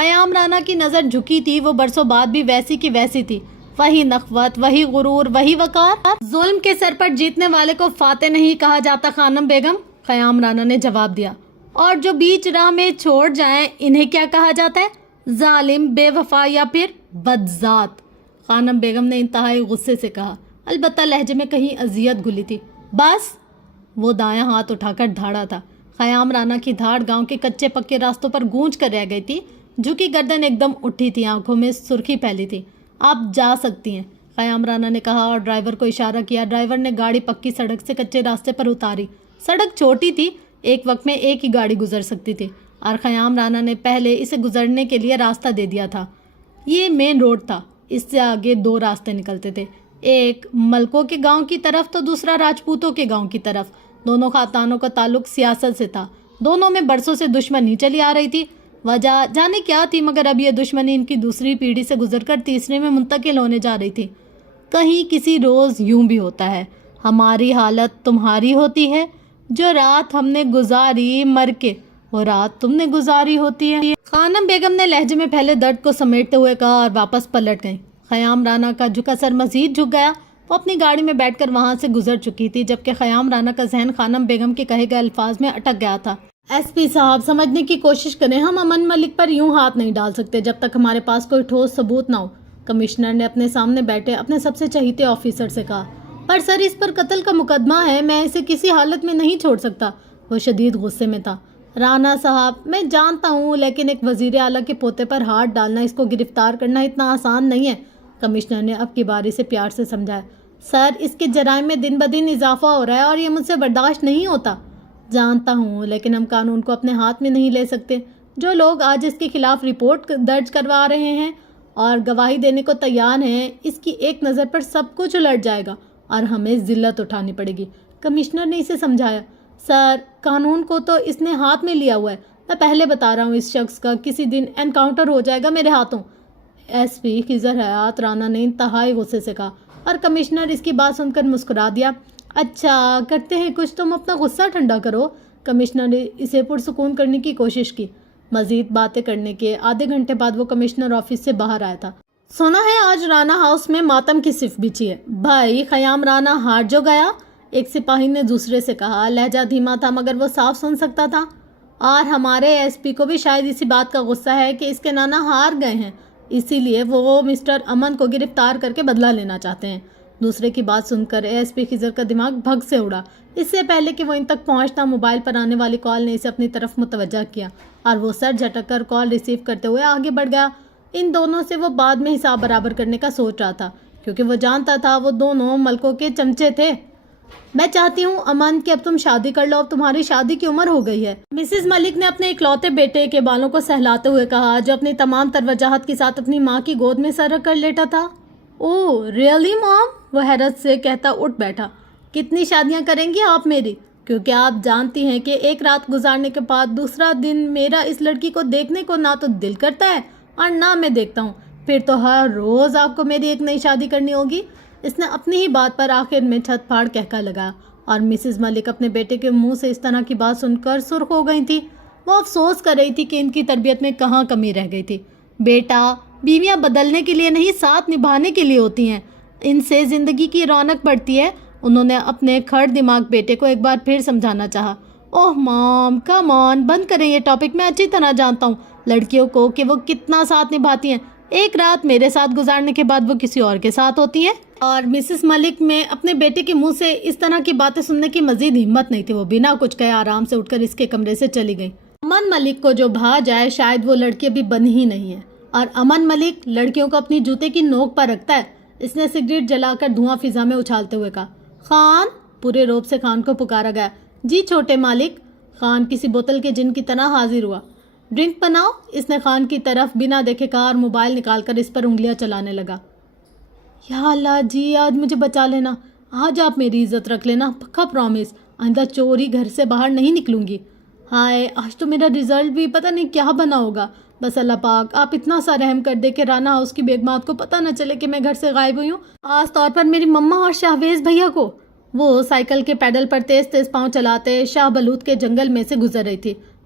خیام رانا کی نظر جھکی تھی، وہ برسوں بعد بھی ویسی کی ویسی تھی، وہی نخوت، وہی غرور، وہی وقار۔ ظلم کے سر پر جیتنے والے کو فاتح نہیں کہا جاتا خانم بیگم، خیام رانا نے جواب دیا، اور جو بیچ راہ میں چھوڑ جائیں انہیں کیا کہا جاتا ہے؟ ظالم، بے وفا یا پھر بدذات، خانم بیگم نے انتہائی غصے سے کہا، البتہ لہجے میں کہیں اذیت گھلی تھی۔ بس، وہ دایاں ہاتھ اٹھا کر دھاڑا تھا۔ خیام رانا کی دھاڑ گاؤں کے کچے پکے راستوں پر گونج کر رہ گئی تھی، جھکی گردن ایک دم اٹھی تھی، آنکھوں میں سرخی پھیلی تھی۔ آپ جا سکتی ہیں، خیام رانا نے کہا اور ڈرائیور کو اشارہ کیا۔ ڈرائیور نے گاڑی پکی سڑک سے کچے راستے پر اتاری۔ سڑک چھوٹی تھی، ایک وقت میں ایک ہی گاڑی گزر سکتی تھی، اور خیام رانا نے پہلے اسے گزرنے کے لیے راستہ دے دیا تھا۔ یہ مین روڈ تھا، اس سے آگے دو راستے نکلتے تھے، ایک ملکوں کے گاؤں کی طرف تو دوسرا راجپوتوں کے گاؤں کی طرف۔ دونوں خاندانوں کا تعلق سیاست سے تھا، دونوں میں برسوں سے دشمنی چلی آ رہی تھی۔ وجہ جانے کیا تھی، مگر اب یہ دشمنی ان کی دوسری پیڑھی سے گزر کر تیسرے میں منتقل ہونے جا رہی تھی۔ کہیں کسی روز یوں بھی ہوتا ہے، ہماری حالت تمہاری ہوتی ہے، جو رات ہم نے گزاری مر کے وہ رات تم نے گزاری ہوتی ہے، خانم بیگم نے لہجے میں پہلے درد کو سمیٹتے ہوئے کہا، اور واپس پلٹ گئیں۔ خیام رانا کا جھکا سر مزید جھک گیا۔ وہ اپنی گاڑی میں بیٹھ کر وہاں سے گزر چکی تھی، جبکہ خیام رانا کا ذہن خانم بیگم کے کہے گئے الفاظ میں اٹک گیا تھا۔ ایس پی صاحب، سمجھنے کی کوشش کریں، ہم امن ملک پر یوں ہاتھ نہیں ڈال سکتے جب تک ہمارے پاس کوئی ٹھوس ثبوت نہ ہو، کمشنر نے اپنے سامنے بیٹھے اپنے سب سے چہیتے آفیسر سے کہا۔ پر سر، اس پر قتل کا مقدمہ ہے، میں اسے کسی حالت میں نہیں چھوڑ سکتا۔ وہ شدید غصے میں تھا۔ رانا صاحب، میں جانتا ہوں، لیکن ایک وزیر اعلیٰ کے پوتے پر ہاتھ ڈالنا، اس کو گرفتار کرنا اتنا آسان نہیں ہے، کمشنر نے اب کی باری سے پیار سے سمجھایا۔ سر، اس کے جرائم میں دن بدن اضافہ ہو رہا ہے اور یہ مجھ سے برداشت نہیں ہوتا۔ جانتا ہوں، لیکن ہم قانون کو اپنے ہاتھ میں نہیں لے سکتے۔ جو لوگ آج اس کے خلاف رپورٹ درج کروا رہے ہیں اور گواہی دینے کو تیار ہیں، اس کی ایک نظر پر سب کچھ الٹ جائے گا اور ہمیں ذلت اٹھانی پڑے گی، کمشنر نے اسے سمجھایا۔ سر، قانون کو تو اس نے ہاتھ میں لیا ہوا ہے، میں پہلے بتا رہا ہوں، اس شخص کا کسی دن انکاؤنٹر ہو جائے گا میرے ہاتھوں۔ ایس پی خضر حیات رانا نے انتہائی غصے سے کہا، اور کمشنر اس کی بات سن کر مسکرا دیا۔ اچھا کرتے ہیں کچھ، تم اپنا غصہ ٹھنڈا کرو، کمشنر نے اسے پرسکون کرنے کی کوشش کی۔ مزید باتیں کرنے کے آدھے گھنٹے بعد وہ کمشنر آفس سے باہر آیا تھا۔ سنا ہے آج رانا ہاؤس میں ماتم کی صف بچھی ہے۔ بھائی، خیام رانا ہار جو گیا، ایک سپاہی نے دوسرے سے کہا۔ لہجہ دھیما تھا مگر وہ صاف سن سکتا تھا، اور ہمارے ایس پی کو بھی شاید اسی بات کا غصہ ہے کہ اس کے نانا ہار گئے ہیں، اسی لیے وہ مسٹر امن کو گرفتار کر کے بدلہ لینا چاہتے ہیں۔ دوسرے کی بات سن کر ایس پی خضر کا دماغ بھگ سے اڑا۔ اس سے پہلے کہ وہ ان تک پہنچتا، موبائل پر آنے والی کال نے اسے اپنی طرف متوجہ کیا، اور وہ سر جھٹک کر کال ریسیو کرتے ہوئے آگے بڑھ گیا۔ ان دونوں سے وہ بعد میں حساب برابر کرنے کا سوچ رہا تھا، کیونکہ وہ جانتا تھا وہ دونوں ملکوں کے چمچے تھے۔ میں چاہتی ہوں امن کہ اب تم شادی کر لو، اب تمہاری شادی کی عمر ہو گئی ہے، مسز ملک نے اپنے اکلوتے بیٹے کے بالوں کو سہلاتے ہوئے کہا، جو اپنی تمام تر وجاہت کے ساتھ اپنی ماں کی گود میں سر رکھ کر لیٹا تھا۔ اوہ ریئلی مام، وہ حیرت سے کہتا اٹھ بیٹھا۔ کتنی شادیاں کریں گی آپ میری؟ کیونکہ آپ جانتی ہیں کہ ایک رات گزارنے کے بعد دوسرا دن میرا اس لڑکی کو دیکھنے کو نہ تو دل کرتا ہے اور نہ میں دیکھتا ہوں، پھر تو ہر روز آپ کو میری ایک نئی شادی کرنی ہوگی۔ اس نے اپنی ہی بات پر آخر میں چھت پھاڑ کہکا لگایا، اور مسز ملک اپنے بیٹے کے منہ سے اس طرح کی بات سن کر سرخ ہو گئی تھی۔ وہ افسوس کر رہی تھی کہ ان کی تربیت میں کہاں کمی رہ گئی تھی۔ بیٹا، بیویاں بدلنے کے لیے نہیں، ساتھ نبھانے کے لیے ہوتی ہیں، ان سے زندگی کی رونق بڑھتی ہے۔ انہوں نے اپنے کھڑ دماغ بیٹے کو ایک بار پھر سمجھانا چاہا۔ اوہ مام، کم آن، بند کریں یہ ٹاپک، میں اچھی طرح جانتا ہوں لڑکیوں کو کہ وہ کتنا ساتھ نبھاتی ہیں۔ ایک رات میرے ساتھ گزارنے کے بعد وہ کسی اور کے ساتھ ہوتی ہیں۔ اور مسز ملک میں اپنے بیٹے کے منہ سے اس طرح کی باتیں سننے کی مزید ہمت نہیں تھی۔ وہ بنا کچھ کہے آرام سے اٹھ کر اس کے کمرے سے چلی گئی۔ امن ملک کو جو بھا جائے، شاید وہ لڑکی ابھی بنی ہی نہیں ہے، اور امن ملک لڑکیوں کو اپنی جوتے کی نوک پر رکھتا ہے۔ اس نے سگریٹ جلا کر دھواں فضا میں اچھالتے ہوئے کہا۔ خان، پورے روب سے خان کو پکارا گیا۔ جی چھوٹے مالک۔ خان کسی بوتل کے جن کی طرح حاضر ہوا۔ ڈرنک بناؤ، اس نے خان کی طرف بنا دیکھے کہا، اور موبائل نکال کر اس پر انگلیاں چلانے لگا۔ یا اللہ جی، آج مجھے بچا لینا، آج آپ میری عزت رکھ لینا، پکا پرومس، آئندہ چوری گھر سے باہر نہیں نکلوں گی۔ ہائے، آج تو میرا رزلٹ بھی پتہ نہیں کیا بنا ہوگا۔ بس اللہ پاک آپ اتنا سا رحم کر دے کہ رانا ہاؤس کی بیگمات کو پتہ نہ چلے کہ میں گھر سے غائب ہوئی ہوں، خاص طور پر میری مما اور شاہویز بھیا کو۔ وہ سائیکل کے پیڈل پر تیز تیز پاؤں چلاتے شاہ بلوت کے جنگل میں سے گزر رہی تھی۔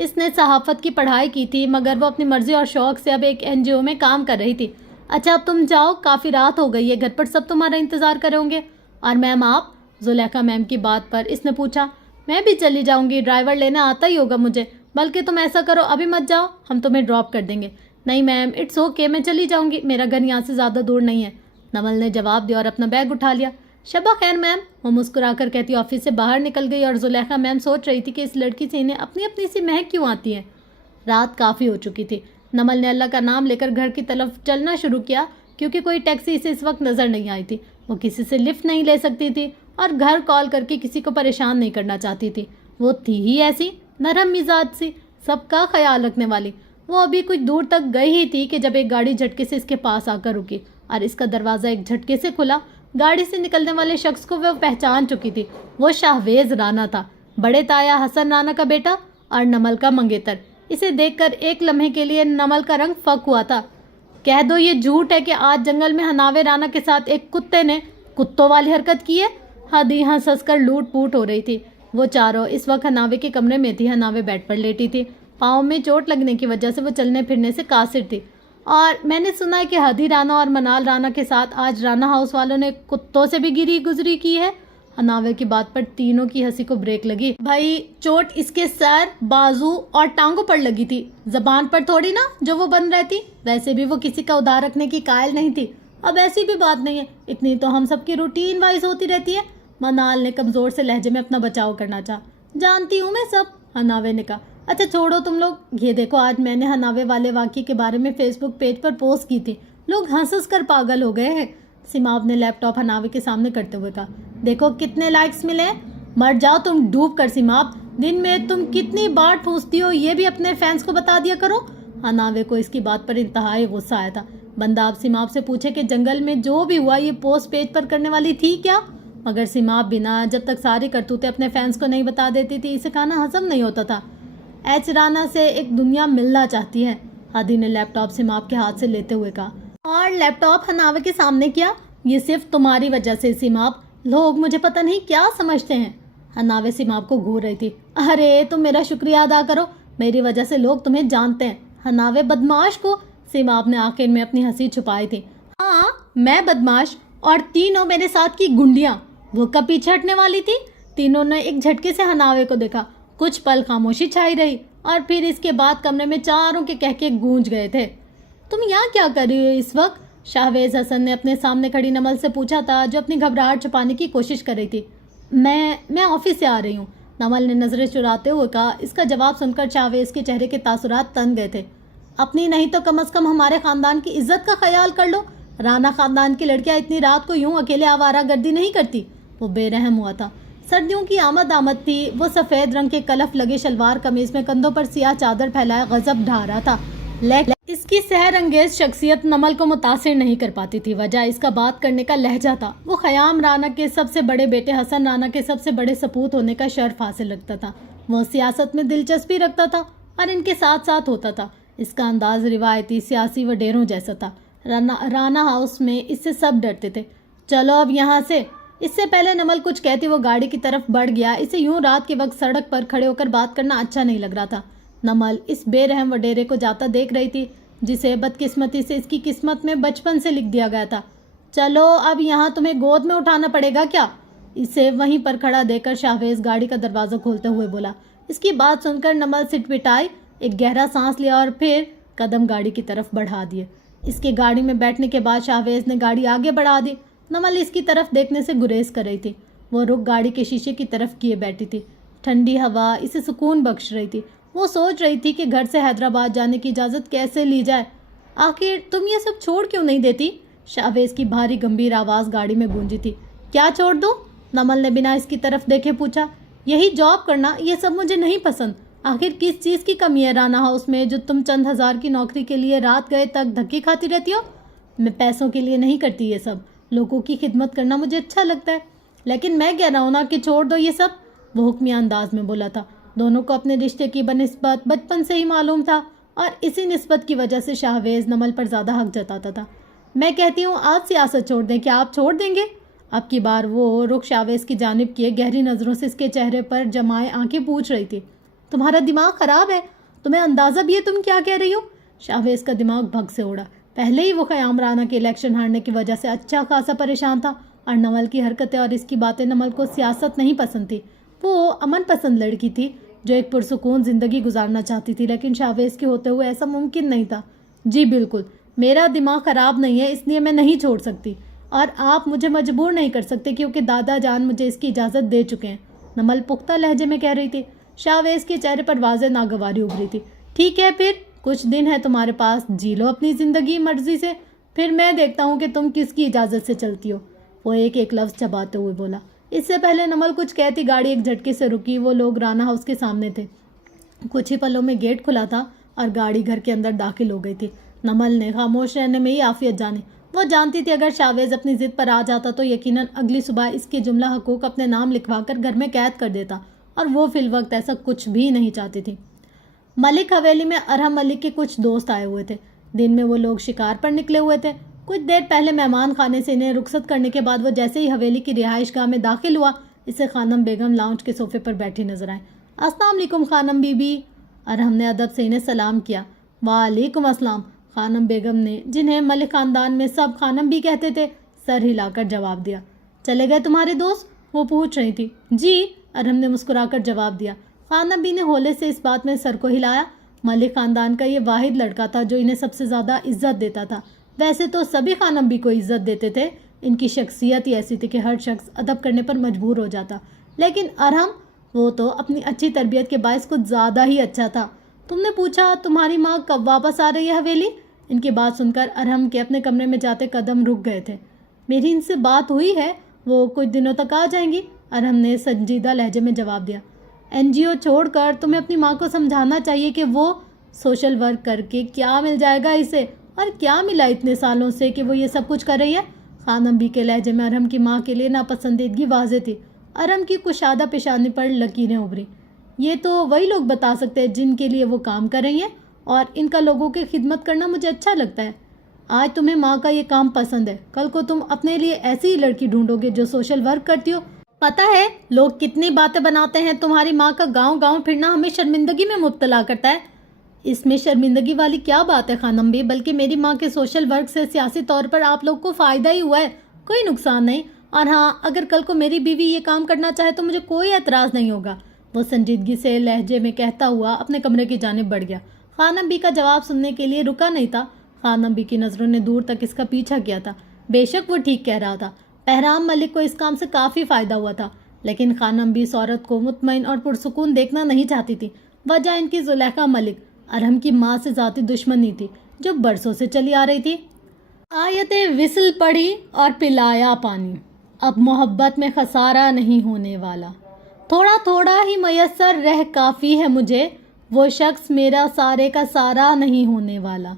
اس نے صحافت کی پڑھائی کی تھی مگر وہ اپنی مرضی اور شوق سے اب ایک NGO میں کام کر رہی تھی۔ اچھا اب تم جاؤ، کافی رات ہو گئی ہے، گھر پر سب تمہارا انتظار کرے ہوں گے۔ اور میم آپ؟ زلیخا میم کی بات پر اس نے پوچھا۔ میں بھی چلی جاؤں گی، ڈرائیور لینا آتا ہی ہوگا مجھے، بلکہ تم ایسا کرو ابھی مت جاؤ، ہم تمہیں ڈراپ کر دیں گے۔ نہیں میم اٹس اوکے، میں چلی جاؤں گی، میرا گھر یہاں سے زیادہ دور نہیں ہے، نمل نے جواب دیا اور اپنا بیگ اٹھا لیا۔ شبہ خیر میم، وہ مسکرا کر کہتی آفس سے باہر نکل گئی اور زلیخا میم سوچ رہی تھی کہ اس لڑکی سے انہیں اپنی اپنی سی مہک کیوں آتی ہے۔ رات کافی ہو چکی تھی۔ نمل نے اللہ کا نام لے کر گھر کی طرف چلنا شروع کیا کیونکہ کوئی ٹیکسی اسے اس وقت نظر نہیں آئی تھی۔ وہ کسی سے لفٹ نہیں لے سکتی تھی اور گھر کال کر کے کسی کو پریشان نہیں کرنا چاہتی تھی۔ وہ تھی ہی ایسی نرم مزاج سی، سب کا خیال رکھنے والی۔ وہ ابھی کچھ دور تک گئی ہی تھی کہ جب ایک گاڑی جھٹکے سے اس کے پاس آ کر رکی اور اس کا دروازہ ایک جھٹکے سے کھلا۔ گاڑی سے نکلنے والے شخص کو وہ پہچان چکی تھی۔ وہ شاہویز رانا تھا، بڑے تایا حسن رانا کا بیٹا اور نمل کا منگیتر۔ اسے دیکھ کر ایک لمحے کے لیے نمل کا رنگ فک ہوا تھا۔ کہہ دو یہ جھوٹ ہے کہ آج جنگل میں ہناوے رانا کے ساتھ ایک کتے نے کتوں والی حرکت کی ہے۔ ہدی ہنس ہنس کر لوٹ پوٹ ہو رہی تھی۔ وہ چاروں اس وقت ہناوے کے کمرے میں تھی۔ ہناوے بیڈ پر لیٹی تھی، پاؤں میں چوٹ لگنے کی وجہ سے وہ چلنے پھرنے سے قاصر تھی۔ اور میں نے سنا ہے کہ ہدی رانا اور منال رانا کے ساتھ آج رانا ہاؤس والوں نے کتوں سے بھی گری گزری کی ہے۔ ہناوے کی بات پر تینوں کی ہنسی کو بریک لگی۔ بھائی چوٹ اس کے سر، بازو اور ٹانگوں پر لگی تھی، زبان پر تھوڑی نا جو وہ بند رہتی۔ ویسے بھی وہ کسی کا ادار رکھنے کی قائل نہیں تھی۔ اب ایسی بھی بات نہیں ہے، اتنی تو ہم سب کی روٹین وائز ہوتی رہتی ہے۔ منال نے کمزور سے لہجے میں اپنا بچاؤ کرنا چاہا۔ جانتی ہوں میں سب، ہناوے نے کہا۔ اچھا چھوڑو تم لوگ، یہ دیکھو آج میں نے ہناوے والے واقعے کے بارے میں فیس بک پیج پر پوسٹ کی تھی، لوگ ہنس ہنس کر پاگل ہو گئے ہیں۔ سیماب نے لیپ ٹاپ ہناوے کے سامنے کرتے ہوئے کہا۔ دیکھو کتنے لائکس ملے ہیں، مر جاؤ تم ڈوب کر سیماب، دن میں تم کتنی بار ٹھوستی ہو یہ بھی اپنے فینس کو بتا دیا کرو۔ ہناوے کو اس کی بات پر انتہائی غصہ آیا تھا۔ بندہ اب سیماب سے پوچھے کہ جنگل میں جو بھی ہوا یہ پوسٹ پیج پر کرنے والی تھی کیا؟ مگر سیماب بنا جب تک ساری کرتوتیں اپنے فینس کو نہیں بتا دیتی تھی اسے کھانا ہضم نہیں ہوتا تھا۔ ایچ رانا سے ایک دنیا ملنا چاہتی ہے، ہادی نے لیپ ٹاپ سیماب کے ہاتھ سے لیتے ہوئے کہا۔ اور لیپ ٹاپ ہناوے کے سامنے کیا؟ یہ صرف تمہاری وجہ سے سیماب، لوگ مجھے پتہ نہیں کیا سمجھتے ہیں۔ ہناوے سیماب کو گھور رہی تھی۔ ارے تم میرا شکریہ ادا کرو، میری وجہ سے لوگ تمہیں جانتے ہیں۔ ہناوے بدماش کو، سیماب نے آخر میں اپنی ہنسی چھپائی تھی۔ ہاں میں بدماش اور تینوں میرے ساتھ کی گنڈیاں، وہ کب پیچھے ہٹنے والی تھی؟ تینوں نے ایک جھٹکے سے ہناوے کو دیکھا۔ کچھ پل خاموشی چھائی رہی اور پھر اس کے بعد کمرے میں چاروں کے کہکے گونج گئے تھے۔ تم یہاں کیا کر رہی ہو اس وقت؟ شاہویز حسن نے اپنے سامنے کھڑی نمل سے پوچھا تھا جو اپنی گھبراہٹ چھپانے کی کوشش کر رہی تھی۔ میں آفس سے آ رہی ہوں، نمل نے نظریں چراتے ہوئے کہا۔ اس کا جواب سن کر شاہویز کے چہرے کے تاثرات تن گئے تھے۔ اپنی نہیں تو کم از کم ہمارے خاندان کی عزت کا خیال کر لو، رانا خاندان کی لڑکیاں اتنی رات کو یوں اکیلے آوارہ گردی نہیں کرتی۔ وہ بے رحم ہوا تھا۔ سردیوں کی آمد تھی۔ وہ سفید رنگ کے کلف لگے شلوار قمیض میں کندھوں پر سیاہ چادر پھیلائے غضب ڈھا رہا تھا، لیکن اس کی سحر انگیز شخصیت نمل کو متاثر نہیں کر پاتی تھی۔ وجہ اس کا بات کرنے کا لہجہ تھا۔ وہ خیام رانا کے سب سے بڑے بیٹے حسن رانا کے سب سے بڑے سپوت ہونے کا شرف حاصل رکھتا تھا۔ وہ سیاست میں دلچسپی رکھتا تھا اور ان کے ساتھ ساتھ ہوتا تھا۔ اس کا انداز روایتی سیاسی وڈیروں جیسا تھا۔ رانا ہاؤس میں اس سے سب ڈرتے تھے۔ چلو اب یہاں سے۔ اس سے پہلے نمل کچھ کہتی وہ گاڑی کی طرف بڑھ گیا۔ اسے یوں رات کے وقت سڑک پر کھڑے ہو کر بات کرنا اچھا نہیں لگ رہا تھا۔ نمل اس بے رحم وڈیرے کو جاتا دیکھ رہی تھی جسے بدقسمتی سے اس کی قسمت میں بچپن سے لکھ دیا گیا تھا۔ چلو اب یہاں تمہیں گود میں اٹھانا پڑے گا کیا؟ اسے وہیں پر کھڑا دیکھ کر شاہویز گاڑی کا دروازہ کھولتے ہوئے بولا۔ اس کی بات سن کر نمل سٹ پٹائی، ایک گہرا سانس لیا اور پھر قدم گاڑی کی طرف بڑھا دیے۔ اس کے گاڑی میں بیٹھنے کے بعد شاہویز نے گاڑی آگے بڑھا دی۔ نمل اس کی طرف دیکھنے سے گریز کر رہی تھی۔ وہ رخ گاڑی کے شیشے کی طرف کیے بیٹھی تھی۔ ٹھنڈی ہوا اسے سکون بخش رہی تھی۔ وہ سوچ رہی تھی کہ گھر سے حیدرآباد جانے کی اجازت کیسے لی جائے۔ آخر تم یہ سب چھوڑ کیوں نہیں دیتی؟ شاہویز کی بھاری گمبھیر آواز گاڑی میں گونجی تھی۔ کیا چھوڑ دوں؟ نمل نے بنا اس کی طرف دیکھے پوچھا۔ یہی جاب کرنا، یہ سب مجھے نہیں پسند۔ آخر کس چیز کی کمی ہے رانا ہاؤس میں جو تم چند ہزار کی نوکری کے لیے رات گئے تک دھکے کھاتی رہتی ہو؟ میں پیسوں کے لیے نہیں کرتی یہ سب، لوگوں کی خدمت کرنا مجھے اچھا لگتا ہے۔ لیکن میں کہہ رہا ہوں نا کہ چھوڑ دو یہ سب، وہ حکمیہ انداز میں بولا تھا۔ دونوں کو اپنے رشتے کی بنسبت بچپن سے ہی معلوم تھا اور اسی نسبت کی وجہ سے شاہویز نمل پر زیادہ حق جتاتا تھا۔ میں کہتی ہوں آج سیاست چھوڑ دیں، کیا آپ چھوڑ دیں گے؟ اب کی بار وہ رخ شاہویز کی جانب کیے گہری نظروں سے اس کے چہرے پر جمائے آنکھیں پوچھ رہی تھی۔ تمہارا دماغ خراب ہے؟ تمہیں اندازہ بھی ہے تم کیا کہہ رہی ہو؟ شاہویز کا دماغ بھگ سے اڑا۔ پہلے ہی وہ خیام رانا کے الیکشن ہارنے کی وجہ سے اچھا خاصا پریشان تھا، اور نمل کی حرکتیں اور اس کی باتیں نمل کو سیاست نہیں پسند تھی۔ وہ امن پسند لڑکی تھی جو ایک پرسکون زندگی گزارنا چاہتی تھی، لیکن شاہویز کے ہوتے ہوئے ایسا ممکن نہیں تھا۔ جی بالکل، میرا دماغ خراب نہیں ہے، اس لیے میں نہیں چھوڑ سکتی، اور آپ مجھے مجبور نہیں کر سکتے کیونکہ دادا جان مجھے اس کی اجازت دے چکے ہیں، نمل پختہ لہجے میں کہہ رہی تھی۔ شاہویز کے چہرے پر واضح ناگواری ابھری تھی۔ ٹھیک ہے، پھر کچھ دن ہے تمہارے پاس، جی لو اپنی زندگی مرضی سے، پھر میں دیکھتا ہوں کہ تم کس کی اجازت سے چلتی ہو۔ وہ ایک ایک لفظ چباتے ہوئے بولا۔ اس سے پہلے نمل کچھ کہتی گاڑی ایک جھٹکے سے رکی۔ وہ لوگ رانا ہاؤس کے سامنے تھے۔ کچھ ہی پلوں میں گیٹ کھلا تھا اور گاڑی گھر کے اندر داخل ہو گئی تھی۔ نمل نے خاموش رہنے میں ہی عافیت جانی۔ وہ جانتی تھی اگر شاہویز اپنی ضد پر آ جاتا تو یقیناً اگلی صبح اس کے جملہ حقوق اپنے نام لکھوا کر گھر میں قید کر دیتا، اور وہ فی الوقت ایسا کچھ بھی نہیں چاہتی تھی۔ ملک حویلی میں ارحم ملک کے کچھ دوست آئے ہوئے تھے۔ دن میں وہ لوگ شکار پر نکلے ہوئے تھے۔ کچھ دیر پہلے مہمان خانے سے انہیں رخصت کرنے کے بعد وہ جیسے ہی حویلی کی رہائش گاہ میں داخل ہوا، اسے خانم بیگم لاؤنج کے صوفے پر بیٹھی نظر آئیں۔ السلام علیکم خانم بی بی۔ ارحم نے ادب سے انہیں سلام کیا۔ وعلیکم السلام۔ خانم بیگم نے، جنہیں ملک خاندان میں سب خانم بھی کہتے تھے، سر ہلا کر جواب دیا۔ چلے گئے تمہارے دوست؟ وہ پوچھ رہی تھی۔ جی، ارحم نے مسکرا کر جواب دیا۔ خانم بی نے ہولے سے اس بات میں سر کو ہلایا۔ ملک خاندان کا یہ واحد لڑکا تھا جو انہیں سب سے زیادہ عزت دیتا تھا۔ ویسے تو سبھی خانم بی کو عزت دیتے تھے، ان کی شخصیت ہی ایسی تھی کہ ہر شخص ادب کرنے پر مجبور ہو جاتا، لیکن ارحم، وہ تو اپنی اچھی تربیت کے باعث کچھ زیادہ ہی اچھا تھا۔ تم نے پوچھا تمہاری ماں کب واپس آ رہی ہے حویلی؟ ان کی بات سن کر ارحم کے اپنے کمرے میں جاتے قدم رک گئے تھے۔ میری ان سے بات ہوئی ہے، وہ کچھ دنوں تک آ جائیں گی، ارحم نے سنجیدہ لہجے میں جواب دیا۔ این جی او چھوڑ کر تمہیں اپنی ماں کو سمجھانا چاہیے کہ وہ سوشل ورک کر کے کیا مل جائے گا اسے، اور کیا ملا اتنے سالوں سے کہ وہ یہ سب کچھ کر رہی ہے۔ خانم بی کے لہجے میں ارحم کی ماں کے لیے ناپسندیدگی واضح تھی۔ ارحم کی کشادہ پیشانی پر لکیریں ابھری۔ یہ تو وہی لوگ بتا سکتے ہیں جن کے لیے وہ کام کر رہی ہیں، اور ان کا لوگوں کی خدمت کرنا مجھے اچھا لگتا ہے۔ آج تمہیں ماں کا یہ کام پسند ہے، کل کو تم اپنے لیے ایسی ہی لڑکی ڈھونڈو گے جو سوشل ورک کرتی ہو۔ پتہ ہے لوگ کتنی باتیں بناتے ہیں، تمہاری ماں کا گاؤں گاؤں پھرنا ہمیں شرمندگی میں مبتلا کرتا ہے۔ اس میں شرمندگی والی کیا بات ہے خانم بی؟ بلکہ میری ماں کے سوشل ورک سے سیاسی طور پر آپ لوگ کو فائدہ ہی ہوا ہے، کوئی نقصان نہیں۔ اور ہاں، اگر کل کو میری بیوی یہ کام کرنا چاہے تو مجھے کوئی اعتراض نہیں ہوگا۔ وہ سنجیدگی سے لہجے میں کہتا ہوا اپنے کمرے کی جانب بڑھ گیا۔ خانم بی کا جواب سننے کے لیے رکا نہیں تھا۔ خانم بی کی نظروں نے دور تک اس کا پیچھا کیا تھا۔ بے شک وہ ٹھیک کہہ رہا تھا، بہرام ملک کو اس کام سے کافی فائدہ ہوا تھا، لیکن خانم بی اس عورت کو مطمئن اور پرسکون دیکھنا نہیں چاہتی تھی۔ وجہ ان کی زلیخا ملک، ارحم کی ماں سے ذاتی دشمنی تھی جو برسوں سے چلی آ رہی تھی۔ آیت وصل پڑھی اور پلایا پانی، اب محبت میں خسارہ نہیں ہونے والا، تھوڑا تھوڑا ہی میسر رہ کافی ہے مجھے، وہ شخص میرا سارے کا سارا نہیں ہونے والا۔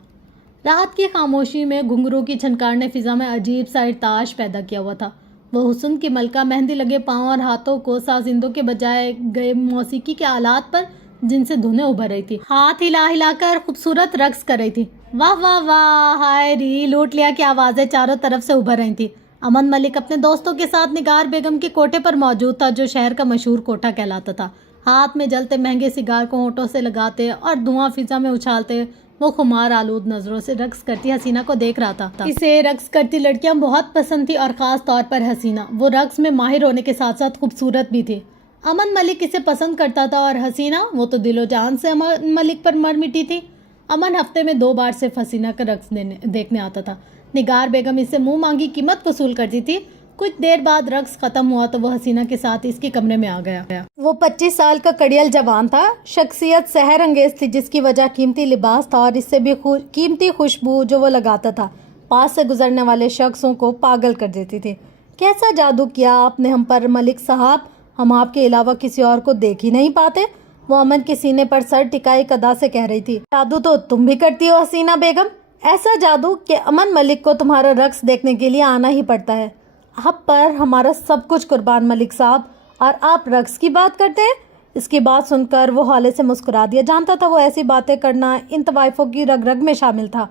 رات کی خاموشی میں گھنگرو کی چھنکار نے فضا میں عجیب سا ارتعاش پیدا کیا ہوا تھا۔ وہ حسن کی ملکہ مہندی لگے پاؤں اور ہاتھوں کو سازندوں کے بجائے گئے موسیقی کے آلات پر جن سے دھنیں ابھر رہی تھی، ہاتھ ہلا ہلا کر خوبصورت رقص کر رہی تھی۔ واہ واہ واہ، ہائے ری لوٹ لیا کی آوازیں چاروں طرف سے ابھر رہی تھی۔ امن ملک اپنے دوستوں کے ساتھ نگار بیگم کے کوٹھے پر موجود تھا جو شہر کا مشہور کوٹھا کہلاتا تھا۔ ہاتھ میں جلتے مہنگے سگار کو ہونٹوں سے لگاتے اور دھواں فضا میں اچھالتے وہ خمار آلود نظروں سے رقص کرتی حسینہ کو دیکھ رہا تھا۔ اسے رقص کرتی لڑکیاں بہت پسند تھی، اور خاص طور پر حسینہ۔ وہ رقص میں ماہر ہونے کے ساتھ ساتھ خوبصورت بھی تھی۔ امن ملک اسے پسند کرتا تھا، اور حسینہ، وہ تو دل و جان سے امن ملک پر مر مٹی تھی۔ امن ہفتے میں 2 بار صرف حسینہ کا رقص دیکھنے آتا تھا۔ نگار بیگم اس سے منہ مانگی قیمت وصول کرتی تھی۔ کچھ دیر بعد رقص ختم ہوا تو وہ حسینہ کے ساتھ اس کے کمرے میں آ گیا۔ وہ 25 سال کا کڑیل جوان تھا، شخصیت سحر انگیز تھی جس کی وجہ قیمتی لباس تھا اور اس سے بھی قیمتی خوشبو جو وہ لگاتا تھا پاس سے گزرنے والے شخصوں کو پاگل کر دیتی تھی۔ کیسا جادو کیا آپ نے ہم پر ملک صاحب، ہم آپ کے علاوہ کسی اور کو دیکھ ہی نہیں پاتے، وہ امن کے سینے پر سر ٹکائے ادا سے کہہ رہی تھی۔ جادو تو تم بھی کرتی ہو حسینہ بیگم، ایسا جادو کہ امن ملک کو تمہارا رقص دیکھنے کے لیے آنا ہی پڑتا ہے۔ آپ پر ہمارا سب کچھ قربان ملک صاحب، اور آپ رقص کی بات کرتے ہیں؟ اس کی بات سن کر وہ ہالے سے مسکرا دیا۔ جانتا تھا وہ ایسی باتیں کرنا ان طوائفوں کی رگ رگ میں شامل تھا۔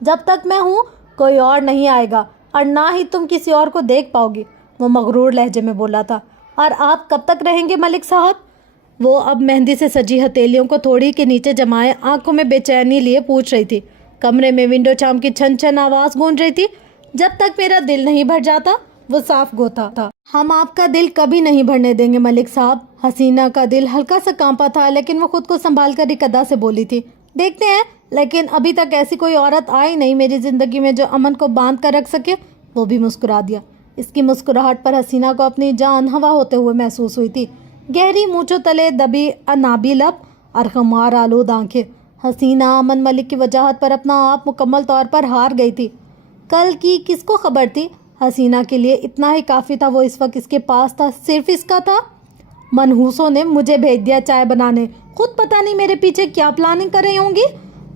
جب تک میں ہوں کوئی اور نہیں آئے گا، اور نہ ہی تم کسی اور کو دیکھ پاؤ گی، وہ مغرور لہجے میں بولا تھا۔ اور آپ کب تک رہیں گے ملک صاحب؟ وہ اب مہندی سے سجی ہتھیلیوں کو تھوڑی کے نیچے جمائے آنکھوں میں بے چینی لیے پوچھ رہی تھی۔ کمرے میں ونڈو چام کی چھن چھن آواز گونج رہی تھی۔ جب تک میرا دل نہیں بھر جاتا، وہ صاف گوتا تھا۔ ہم آپ کا دل کبھی نہیں بھرنے دیں گے ملک صاحب۔ حسینہ کا دل ہلکا سا کانپا تھا، لیکن وہ خود کو سنبھال کر ایک ادا سے بولی تھی، دیکھتے ہیں، لیکن ابھی تک ایسی کوئی عورت آئی نہیں میری زندگی میں جو امن کو باندھ کر رکھ سکے۔ وہ بھی مسکرا دیا۔ اس کی مسکراہٹ پر حسینہ کو اپنی جان ہوا ہوتے ہوئے محسوس ہوئی تھی۔ گہری مونچھوں تلے دبی انابی لب اور خمار آلود آنکھیں۔ حسینہ امن ملک کی وجاہت پر اپنا آپ مکمل طور پر ہار گئی تھی۔ کل کی کس کو خبر تھی؟ حسینہ کے لیے اتنا ہی کافی تھا، وہ اس وقت اس کے پاس تھا، صرف اس کا تھا۔ منحوسوں نے مجھے بھیج دیا چائے بنانے، خود پتہ نہیں میرے پیچھے کیا پلاننگ کر رہی ہوں گی۔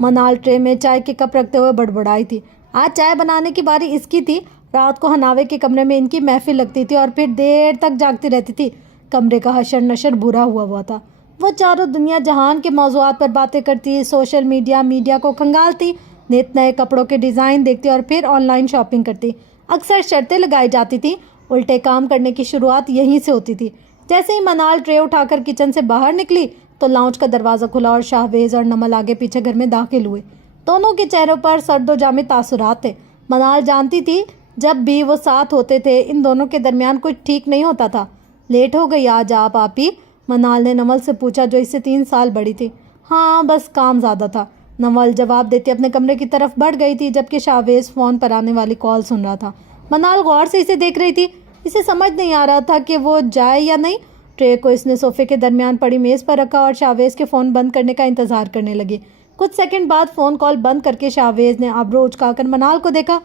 منال ٹرے میں چائے کے کپ رکھتے ہوئے بڑبڑائی تھی۔ آج چائے بنانے کی باری اس کی تھی۔ رات کو حناوے کے کمرے میں ان کی محفل لگتی تھی اور پھر دیر تک جاگتی رہتی تھی۔ کمرے کا حشر نشر برا ہوا تھا۔ وہ چاروں دنیا جہان کے موضوعات پر باتیں کرتی، سوشل میڈیا کو کھنگالتی، نت نئے کپڑوں کے ڈیزائن دیکھتی اور پھر آن لائن شاپنگ کرتی۔ اکثر شرطیں لگائی جاتی تھیں، الٹے کام کرنے کی شروعات یہیں سے ہوتی تھی۔ جیسے ہی منال ٹرے اٹھا کر کچن سے باہر نکلی تو لاؤنج کا دروازہ کھلا اور شاہویز اور نمل آگے پیچھے گھر میں داخل ہوئے۔ دونوں کے چہروں پر سرد و جامد تاثرات تھے۔ منال جانتی تھی جب بھی وہ ساتھ ہوتے تھے ان دونوں کے درمیان کچھ ٹھیک نہیں ہوتا تھا۔ لیٹ ہو گئی آج آپ آپی؟ منال نے نمل سے پوچھا جو اس سے 3 سال بڑی تھی۔ ہاں بس کام زیادہ تھا، نمل جواب دیتی اپنے کمرے کی طرف بڑھ گئی تھی، جبکہ شاہویز فون پر آنے والی کال سن رہا تھا۔ منال غور سے اسے دیکھ رہی تھی۔ اسے سمجھ نہیں آ رہا تھا کہ وہ جائے یا نہیں۔ ٹرے کو اس نے صوفے کے درمیان پڑی میز پر رکھا اور شاہویز کے فون بند کرنے کا انتظار کرنے لگی۔ کچھ سیکنڈ بعد فون کال بند کر کے شاہویز نے ابرو اچکا کر منال کو دیکھا۔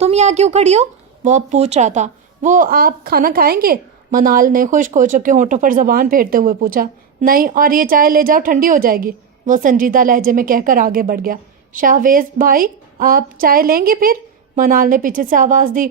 تم یہاں کیوں کھڑی ہو؟ وہ اب پوچھ رہا تھا۔ وہ آپ کھانا کھائیں گے؟ منال نے خشک ہو چکے ہونٹوں پر زبان پھیرتے ہوئے پوچھا۔ نہیں، اور یہ چائے لے جاؤ، ٹھنڈی ہو جائے گی، وہ سنجیدہ لہجے میں کہہ کر آگے بڑھ گیا۔ شاہویز بھائی آپ چائے لیں گے پھر؟ منال نے پیچھے سے آواز دی۔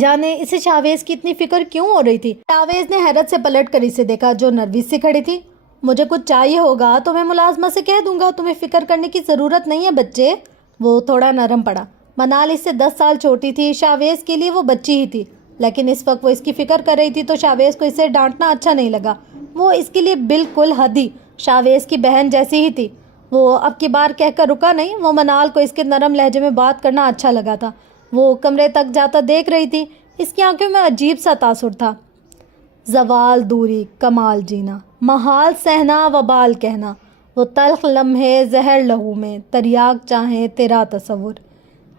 جانے اسے شاہویز کی اتنی فکر کیوں ہو رہی تھی؟ شاہویز نے حیرت سے پلٹ کر اسے دیکھا جو نروس سی کھڑی تھی۔ مجھے کچھ چاہیے ہوگا تو میں ملازمہ سے کہہ دوں گا، تمہیں فکر کرنے کی ضرورت نہیں ہے بچے۔ وہ تھوڑا نرم پڑا۔ منال اس سے 10 سال چھوٹی تھی، شاہویز کے لیے وہ بچی ہی تھی، لیکن اس وقت وہ اس کی فکر کر رہی تھی تو شاہویز کو اسے ڈانٹنا اچھا نہیں لگا۔ وہ اس کے لیے بالکل حدی شاہویز کی بہن جیسی ہی تھی۔ وہ اب کی بار کہہ کر رکا نہیں۔ وہ منال کو اس کے نرم لہجے میں بات کرنا اچھا لگا تھا۔ وہ کمرے تک جاتا دیکھ رہی تھی۔ اس کی آنکھوں میں عجیب سا تاثر تھا۔ زوال دوری کمال جینا، محال سہنا وبال کہنا، وہ تلخ لمحے زہر لہو میں، تریاک چاہیں تیرا تصور۔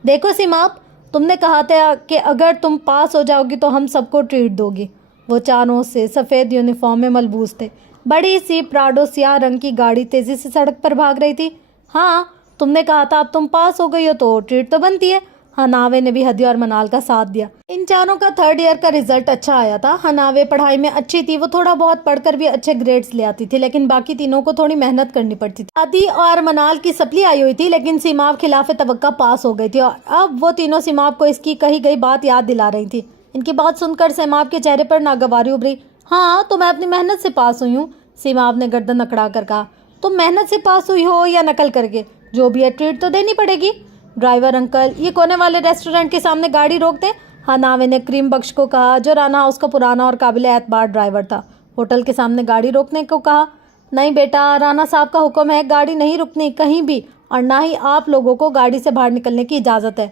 دیکھو سیماب، تم نے کہا تھا کہ اگر تم پاس ہو جاؤ گی تو ہم سب کو ٹریٹ دو گی۔ وہ چاروں سے سفید یونیفارم میں ملبوس تھے۔ بڑی سی پراڈو سیاہ رنگ کی گاڑی تیزی سے سڑک پر بھاگ رہی تھی۔ ہاں تم نے کہا تھا اب تم پاس ہو گئی ہو تو ٹریٹ تو بنتی ہے۔ حناوے نے بھی ہدی اور منال کا ساتھ دیا۔ ان چاروں کا 3rd ایئر کا رزلٹ اچھا آیا تھا۔ حناوے پڑھائی میں اچھی تھی، وہ تھوڑا بہت پڑھ کر بھی اچھے گریڈز لے آتی تھی، لیکن باقی تینوں کو تھوڑی محنت کرنی پڑتی تھی۔ ہدی اور منال کی سپلی آئی ہوئی تھی، لیکن سیماب خلاف توقع پاس ہو گئی تھی، اور اب وہ تینوں سیماب کو اس کی کہی گئی بات یاد دلا رہی تھی۔ ان کی بات سن کر سیماب کے چہرے پر ناگواری ابھری۔ ہاں تو میں اپنی محنت سے پاس ہوئی ہوں، سیماب نے گردن اکڑا کر کہا۔ تم محنت سے پاس ہوئی ہو یا نقل کر کے، جو بھی ہے ٹریٹ تو دینی پڑے گی۔ ڈرائیور انکل، یہ کونے والے ریسٹورنٹ کے سامنے گاڑی روک دیں، حناوے نے کریم بخش کو کہا جو رانا ہاؤس کا پرانا اور قابل اعتبار ڈرائیور تھا۔ ہوٹل کے سامنے گاڑی روکنے کو کہا۔ نہیں بیٹا، رانا صاحب کا حکم ہے، گاڑی نہیں رکنی کہیں بھی، اور نہ ہی آپ لوگوں کو گاڑی سے باہر نکلنے کی اجازت ہے۔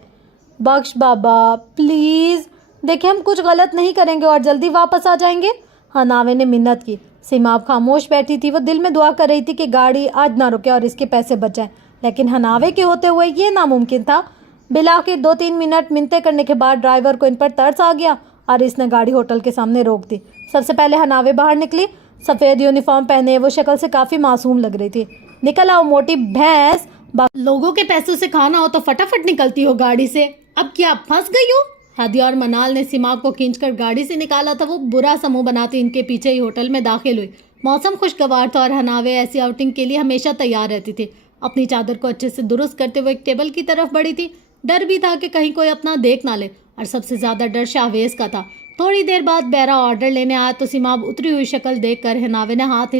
بخش بابا پلیز، دیکھیں ہم کچھ غلط نہیں کریں گے اور جلدی واپس آ جائیں گے، حناوے نے منت کی۔ سیماب خاموش بیٹھی تھی، وہ دل میں دعا کر رہی تھی کہ گاڑی آج نہ رکے اور اس کے پیسے بچ جائیں، لیکن حناوے کے ہوتے ہوئے یہ ناممکن تھا۔ بالآخر 2-3 منٹ منتیں کرنے کے بعد ڈرائیور کو ان پر ترس آ گیا اور اس نے گاڑی ہوٹل کے سامنے روک دی۔ سب سے پہلے حناوے باہر نکلی۔ سفید یونیفارم پہنے وہ شکل سے کافی معصوم لگ رہی تھی۔ نکل آؤ موٹی بھینس، لوگوں کے پیسوں سے کھانا ہو تو فٹافٹ نکلتی ہو گاڑی سے، اب کیا پھنس گئی ہو؟ ہدی اور منال نے سیماب کو کھینچ کر گاڑی سے نکالا تھا۔ وہ برا سا منہ بناتی ان کے پیچھے ہی ہوٹل میں داخل ہوئی۔ موسم خوشگوار تھا اور حناوے ایسی آؤٹنگ کے لیے ہمیشہ تیار رہتی تھی۔ اپنی چادر کو اچھے سے درست کرتے ہوئے ایک ٹیبل کی طرف بڑھی تھی۔ ڈر بھی تھا کہ کہیں کوئی اپنا دیکھ نہ لے، اور سب سے زیادہ ڈر شاہویز کا تھا۔ تھوڑی دیر بعد بیرا آرڈر لینے آیا تو سیماب اتری ہوئی شکل دیکھ کر حناوے نے ہاتھ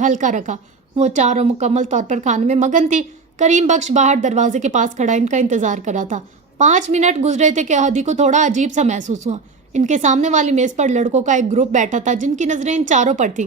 ہلکا رکھا۔ وہ چاروں مکمل طور پر کھانے میں مگن تھی۔ کریم بخش باہر دروازے کے پاس کھڑا ان کا انتظار کر رہا تھا۔ 5 منٹ گزرے تھے کہ ہدی کو تھوڑا عجیب سا محسوس ہوا۔ ان کے سامنے والی میز پر لڑکوں کا ایک گروپ بیٹھا تھا جن کی نظریں ان چاروں پر تھی۔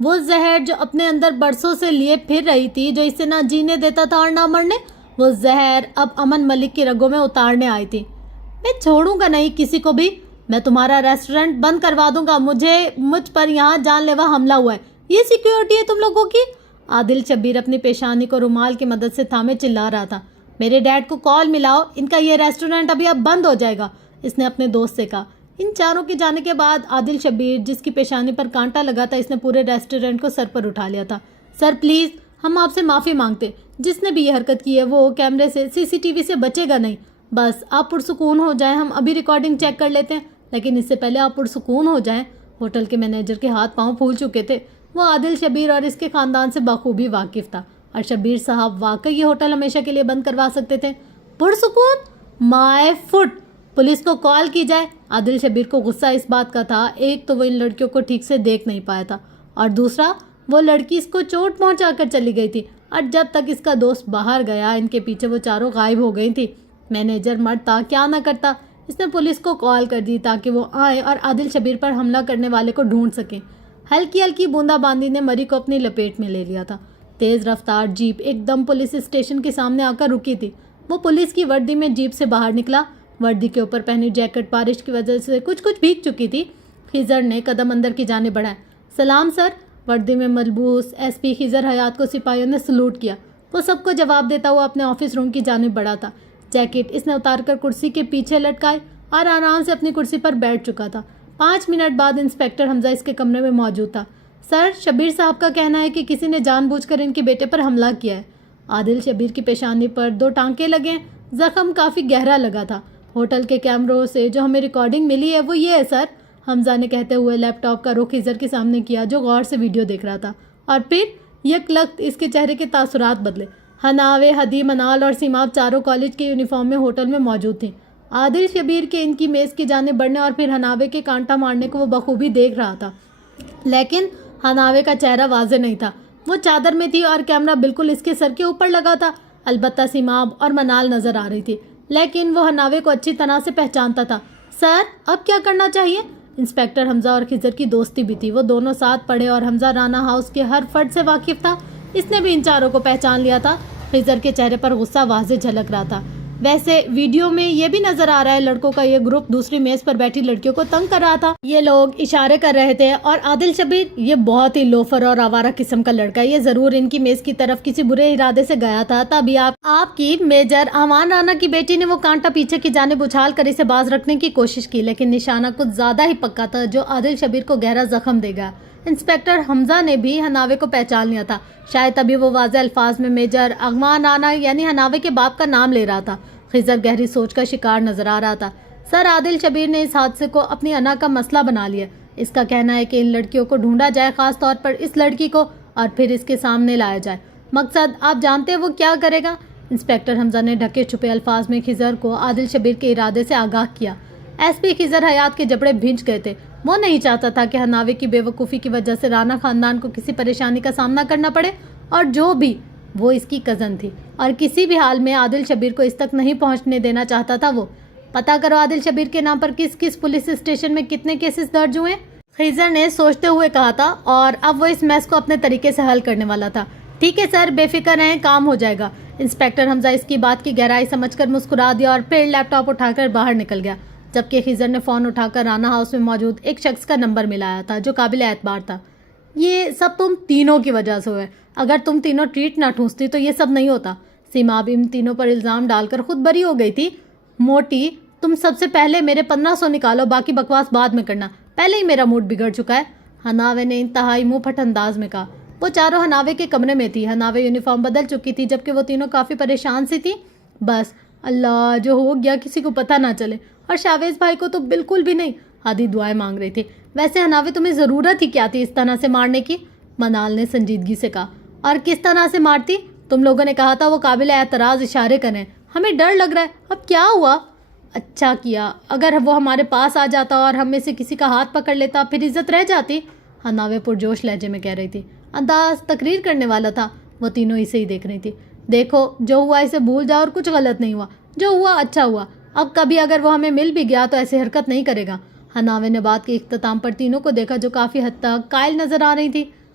وہ زہر جو اپنے اندر برسوں سے لیے پھر رہی تھی، جو اسے نہ جینے دیتا تھا اور نہ مرنے، وہ زہر اب امن ملک کی رگوں میں اتارنے آئی تھی۔ میں چھوڑوں گا نہیں کسی کو بھی، میں تمہارا ریسٹورنٹ بند کروا دوں گا، مجھ پر یہاں جان لیوا حملہ ہوا ہے، یہ سیکیورٹی ہے تم لوگوں کی؟ عادل شبیر اپنی پیشانی کو رومال کی مدد سے تھامے چلا رہا تھا۔ میرے ڈیڈ کو کال ملاؤ، ان کا یہ ریسٹورنٹ ابھی اب بند ہو جائے گا، اس نے اپنے دوست سے کہا۔ ان چاروں کے جانے کے بعد عادل شبیر، جس کی پیشانی پر کانٹا لگا تھا، اس نے پورے ریسٹورنٹ کو سر پر اٹھا لیا تھا۔ سر پلیز، ہم آپ سے معافی مانگتے، جس نے بھی یہ حرکت کی ہے وہ کیمرے سے CCTV سے بچے گا نہیں، بس آپ پرسکون ہو جائیں، ہم ابھی ریکارڈنگ چیک کر لیتے ہیں، لیکن اس سے پہلے آپ پرسکون ہو جائیں۔ ہوٹل کے مینیجر کے ہاتھ پاؤں پھول چکے تھے، وہ عادل شبیر اور اس کے خاندان سے بخوبی واقف تھا، اور شبیر صاحب واقعی یہ ہوٹل ہمیشہ کے لیے بند کروا سکتے تھے۔ پرسکون؟ مائے فٹ! پولیس کو کال کی جائے۔ عادل شبیر کو غصہ اس بات کا تھا، ایک تو وہ ان لڑکیوں کو ٹھیک سے دیکھ نہیں پایا تھا، اور دوسرا وہ لڑکی اس کو چوٹ پہنچا کر چلی گئی تھی، اور جب تک اس کا دوست باہر گیا ان کے پیچھے وہ چاروں غائب ہو گئی تھی۔ مینیجر مرتا کیا نہ کرتا، اس نے پولیس کو کال کر دی تاکہ وہ آئے اور عادل شبیر پر حملہ کرنے والے کو ڈھونڈ سکیں۔ ہلکی ہلکی بوندا باندی نے مری کو اپنی لپیٹ میں لے لیا تھا۔ تیز رفتار جیپ ایک دم پولیس اسٹیشن کے سامنے آ کر رکی تھی۔ وہ پولیس کی وردی میں جیپ سے باہر نکلا، وردی کے اوپر پہنی جیکٹ بارش کی وجہ سے کچھ بھیگ چکی تھی۔ خضر نے قدم اندر کی جانب بڑھائے۔ سلام سر۔ وردی میں ملبوس SP خضر حیات کو سپاہیوں نے سلوٹ کیا۔ وہ سب کو جواب دیتا ہوا اپنے آفس روم کی جانب بڑھا تھا۔ جیکٹ اس نے اتار کر کرسی کے پیچھے لٹکائی اور آرام سے اپنی کرسی پر بیٹھ چکا تھا۔ 5 منٹ بعد انسپیکٹر حمزہ اس کے کمرے میں موجود تھا۔ سر، شبیر صاحب کا کہنا ہے کہ کسی نے جان بوجھ کر ان کے بیٹے پر حملہ کیا ہے۔ عادل شبیر کی پیشانی پر 2 ٹانکے لگے، زخم کافی گہرا لگا تھا۔ ہوٹل کے کیمروں سے جو ہمیں ریکارڈنگ ملی ہے وہ یہ ہے سر، حمزہ نے کہتے ہوئے لیپ ٹاپ کا رخ خضر کے سامنے کیا جو غور سے ویڈیو دیکھ رہا تھا، اور پھر یک لخت اس کے چہرے کے تاثرات بدلے۔ حناوے، ہدی، منال اور سیماب چاروں کالج کے یونیفارم میں ہوٹل میں موجود تھیں۔ عادل شبیر کے ان کی میز کی جانب بڑھنے اور پھر حناوے کے کانٹا مارنے کو وہ بخوبی دیکھ رہا تھا، لیکن حناوے کا چہرہ واضح نہیں تھا، وہ چادر میں تھی اور کیمرہ بالکل اس کے سر کے اوپر لگا تھا۔ البتہ سیماب اور منال نظر آ رہی تھی، لیکن وہ حناوے کو اچھی طرح سے پہچانتا تھا۔ سر، اب کیا کرنا چاہیے؟ انسپیکٹر حمزہ اور خضر کی دوستی بھی تھی، وہ دونوں ساتھ پڑھے اور حمزہ رانا ہاؤس کے ہر فرد سے واقف تھا، اس نے بھی ان چاروں کو پہچان لیا تھا۔ خضر کے چہرے پر غصہ واضح جھلک رہا تھا۔ ویسے ویڈیو میں یہ بھی نظر آ رہا ہے لڑکوں کا یہ گروپ دوسری میز پر بیٹھی لڑکیوں کو تنگ کر رہا تھا، یہ لوگ اشارے کر رہے تھے، اور عادل شبیر یہ بہت ہی لوفر اور آوارہ قسم کا لڑکا ہے، یہ ضرور ان کی میز کی طرف کسی برے ارادے سے گیا تھا، تبھی آپ کی میجر امان رانا کی بیٹی نے وہ کانٹا پیچھے کی جانب اچھال کر اسے باز رکھنے کی کوشش کی، لیکن نشانہ کچھ زیادہ ہی پکا تھا جو عادل شبیر کو گہرا زخم دے گا۔ انسپیکٹر حمزہ نے بھی حناوے کو پہچان لیا تھا، شاید تبھی وہ واضح الفاظ میں میجر امان رانا یعنی حناوے کے باپ کا نام لے رہا تھا۔ خضر گہری سوچ کا شکار نظر آ رہا تھا۔ سر، عادل شبیر نے اس حادثے کو اپنی انا کا مسئلہ بنا لیا، اس کا کہنا ہے کہ ان لڑکیوں کو ڈھونڈا جائے، خاص طور پر اس لڑکی کو، اور پھر اس کے سامنے لایا جائے۔ مقصد آپ جانتے ہیں وہ کیا کرے گا؟ انسپیکٹر حمزہ نے ڈھکے چھپے الفاظ میں خضر کو عادل شبیر کے ارادے سے آگاہ کیا۔ SP خضر حیات کے جبڑے بھنج گئے تھے، وہ نہیں چاہتا تھا کہ حناوے کی بے وقوفی کی وجہ سے رانا خاندان کو کسی پریشانی کا سامنا کرنا پڑے، اور جو بھی وہ اس کی کزن تھی اور کسی بھی حال میں عادل شبیر کو اس تک نہیں پہنچنے دینا چاہتا تھا۔ وہ پتہ کرو عادل شبیر کے نام پر کس پولیس اسٹیشن میں کتنے کیسز درج ہوئے، خضر نے سوچتے ہوئے کہا تھا، اور اب وہ اس میس کو اپنے طریقے سے حل کرنے والا تھا۔ ٹھیک ہے سر، بے فکر رہیں، کام ہو جائے گا۔ انسپیکٹر حمزہ اس کی بات کی گہرائی سمجھ کر مسکرا دیا اور پھر لیپ ٹاپ اٹھا کر باہر نکل گیا، جبکہ خضر نے فون اٹھا کر رانا ہاؤس میں موجود ایک شخص کا نمبر ملایا تھا جو قابل اعتبار تھا۔ یہ سب تم تینوں کی وجہ سے ہوئے، اگر تم تینوں ٹریٹ نہ ٹھونستی تو یہ سب نہیں ہوتا۔ سیماب ان تینوں پر الزام ڈال کر خود بری ہو گئی تھی۔ موٹی، تم سب سے پہلے میرے 1500 نکالو، باقی بکواس بعد میں کرنا، پہلے ہی میرا موڈ بگڑ چکا ہے، حناوے نے انتہائی منہ پھٹ انداز میں کہا۔ وہ چاروں حناوے کے کمرے میں تھی، حناوے یونیفارم بدل چکی تھی جبکہ وہ تینوں کافی پریشان سی تھی۔ بس اللہ، جو ہو گیا کسی کو پتہ نہ چلے، اور شاویز بھائی کو تو بالکل بھی نہیں۔ ہادی دعائیں مانگ رہی تھی۔ ویسے حناوے تمہیں ضرورت ہی کیا تھی اس طرح سے مارنے کی؟ منال نے سنجیدگی سے کہا۔ اور کس طرح سے مارتی؟ تم لوگوں نے کہا تھا وہ قابل اعتراض اشارے کریں، ہمیں ڈر لگ رہا ہے، اب کیا ہوا؟ اچھا کیا، اگر وہ ہمارے پاس آ جاتا اور ہم میں سے کسی کا ہاتھ پکڑ لیتا پھر عزت رہ جاتی، حناوے پرجوش لہجے میں کہہ رہی تھی۔ انداز تقریر کرنے والا تھا، وہ تینوں اسے ہی دیکھ رہی تھی۔ دیکھو، جو ہوا اسے بھول جاؤ اور کچھ غلط نہیں ہوا، جو ہوا اچھا ہوا، اب کبھی اگر وہ ہمیں مل بھی گیا تو ایسی حرکت نہیں کرے گا۔ حناوے نے بات کے اختتام پر تینوں کو دیکھا جو کافی حد تک قائل نظر آ رہی تھی۔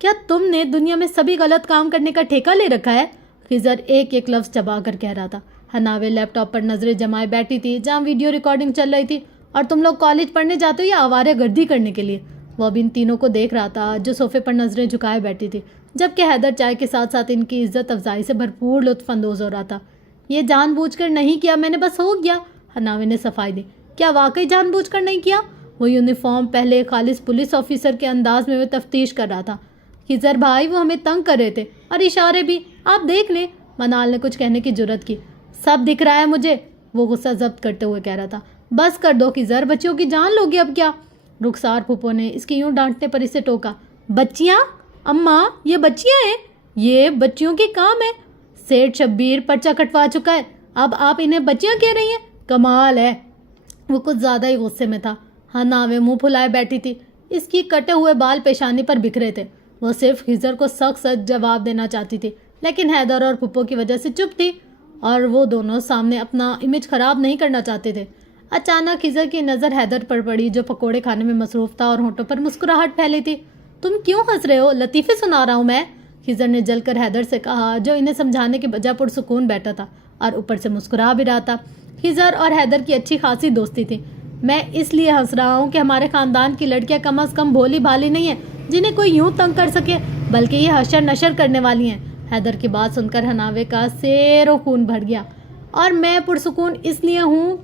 کیا تم نے دنیا میں سبھی غلط کام کرنے کا ٹھیکہ لے رکھا ہے؟ خضر ایک ایک لفظ چبا کر کہہ رہا تھا۔ حناوے لیپ ٹاپ پر نظریں جمائے بیٹھی تھی جہاں ویڈیو ریکارڈنگ چل رہی تھی۔ اور تم لوگ کالج پڑھنے جاتے ہو یا آوارہ گردی کرنے کے لیے؟ وہ اب ان تینوں کو دیکھ رہا تھا جو صوفے پر نظریں جھکائے بیٹھی تھی، جبکہ حیدر چائے کے ساتھ ساتھ ان کی عزت افزائی سے بھرپور لطف اندوز ہو رہا تھا۔ یہ جان بوجھ کر نہیں کیا، میں نے بس ہو گیا، حناوے نے صفائی دی۔ کیا واقعی جان بوجھ کر نہیں کیا؟ وہ یونیفارم پہلے خالص پولیس آفیسر کے انداز میں وہ تفتیش کر رہا تھا۔ خضر بھائی وہ ہمیں تنگ کر رہے تھے اور اشارے بھی، آپ دیکھ لیں۔ منال نے کچھ کہنے کی جرت کی۔ سب دکھ رہا ہے مجھے، وہ غصہ ضبط کرتے ہوئے کہہ رہا تھا۔ بس کر دو خضر، بچیوں کی جان لوگی اب کیا؟ رخسار پھوپھو نے اس کی یوں ڈانٹنے پر اسے ٹوکا۔ بچیاں؟ اماں یہ بچیاں ہیں، یہ بچیوں کے کام ہے۔ سیٹھ شبیر پرچہ کٹوا چکا ہے، اب آپ انہیں بچیاں کہہ رہی ہیں؟ کمال ہے۔ وہ کچھ زیادہ ہی غصے میں تھا۔ حناوے منہ پھلائے بیٹھی تھی، اس کی کٹے ہوئے بال پیشانی پر بکھرے تھے۔ وہ صرف خضر کو سخت سخت جواب دینا چاہتی تھی، لیکن حیدر اور پھپھو کی وجہ سے چپ تھی اور وہ دونوں سامنے اپنا امیج خراب نہیں کرنا چاہتے تھے۔ اچانک خضر کی نظر حیدر پر پڑی جو پکوڑے کھانے میں مصروف تھا اور ہونٹوں پر مسکراہٹ پھیلی تھی۔ تم کیوں ہنس رہے ہو؟ لطیفے سنا رہا ہوں میں، خضر نے جل کر حیدر سے کہا جو انہیں سمجھانے کے بجا پرسکون بیٹھا تھا اور اوپر سے مسکرا بھی رہا تھا۔ خضر اور حیدر کی اچھی خاصی دوستی تھی۔ میں اس لیے ہنس رہا ہوں کہ ہمارے خاندان کی لڑکیاں کم از کم بھولی بھالی نہیں ہیں جنہیں کوئی یوں تنگ کر سکے، بلکہ یہ حشر نشر کرنے والی ہیں۔ حیدر کی بات سن کر حناوے کا سیر و خون بھر گیا۔ اور میں پرسکون اس لیے ہوں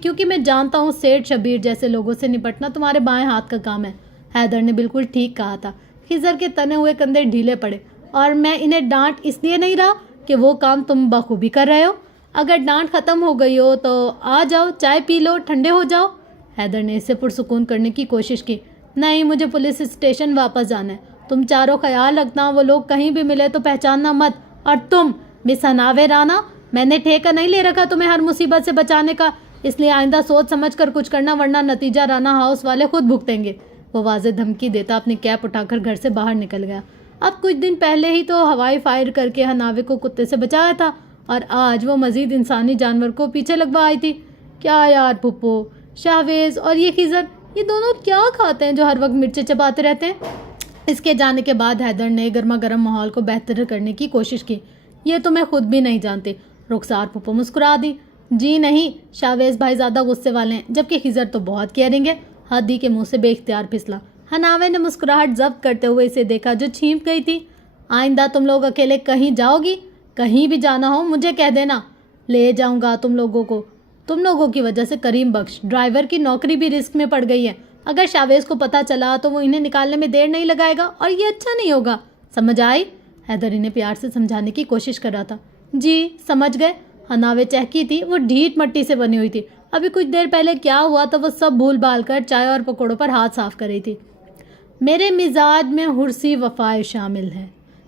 کیونکہ میں جانتا ہوں سیٹھ شبیر جیسے لوگوں سے نپٹنا تمہارے بائیں ہاتھ کا کام ہے۔ حیدر نے بالکل ٹھیک کہا تھا۔ خضر کے تنے ہوئے کندھے ڈھیلے پڑے۔ اور میں انہیں ڈانٹ اس لیے نہیں رہا کہ وہ کام تم بخوبی کر رہے ہو۔ اگر ڈانٹ ختم ہو گئی ہو تو آ جاؤ، چائے پی لو، ٹھنڈے ہو جاؤ۔ حیدر نے اسے پرسکون کرنے کی کوشش کی۔ نہیں، مجھے پولیس اسٹیشن واپس جانا ہے۔ تم چاروں خیال رکھنا، وہ لوگ کہیں بھی ملے تو پہچاننا مت۔ اور تم مس حناوے رانا، میں نے ٹھیکہ نہیں لے رکھا تمہیں ہر مصیبت سے بچانے کا، اس لیے آئندہ سوچ سمجھ کر کچھ کرنا، ورنہ نتیجہ رانا ہاؤس والے خود بھگتیں گے۔ وہ واضح دھمکی دیتا اپنی کیپ اٹھا کر گھر سے باہر نکل گیا۔ اب کچھ دن پہلے ہی تو ہوائی فائر کر کے حناوے کو کتے سے بچایا تھا اور آج وہ مزید انسانی جانور کو پیچھے لگوا آئی تھی۔ کیا یار پھپھو، شاہویز اور یہ خضر، یہ دونوں کیا کھاتے ہیں جو ہر وقت مرچیں چباتے رہتے ہیں؟ اس کے جانے کے بعد حیدر نے گرما گرم ماحول کو بہتر کرنے کی کوشش کی۔ یہ تو میں خود بھی نہیں جانتی، رخسار پھپھو مسکرا دی۔ جی نہیں، شاہویز بھائی زیادہ غصے والے ہیں، جبکہ خضر تو بہت کیئرنگ ہے۔ ہادی کے منہ سے بے اختیار پھسلا۔ حناوے نے مسکراہٹ ضبط کرتے ہوئے اسے دیکھا جو چھینپ گئی تھی۔ آئندہ تم لوگ اکیلے کہیں جاؤ گی، کہیں بھی جانا ہو مجھے کہہ دینا، لے جاؤں گا تم لوگوں کو۔ تم لوگوں کی وجہ سے کریم بخش ڈرائیور کی نوکری بھی رسک میں پڑ گئی ہے۔ اگر شاہویز کو پتہ چلا تو وہ انہیں نکالنے میں دیر نہیں لگائے گا اور یہ اچھا نہیں ہوگا، سمجھ آئی؟ حیدر انہیں پیار سے سمجھانے کی کوشش کر رہا تھا۔ جی سمجھ گئے۔ حناوے چہکی تھی، وہ ڈھیٹ مٹی سے بنی ہوئی تھی۔ ابھی کچھ دیر پہلے کیا ہوا تو وہ سب بھول بھال کر چائے اور پکوڑوں پر ہاتھ صاف کر رہی تھی۔ میرے مزاج میں حرصی وفائے شامل ہے،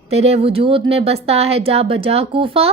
تیرے وجود میں بستا ہے جا بجا کوفہ۔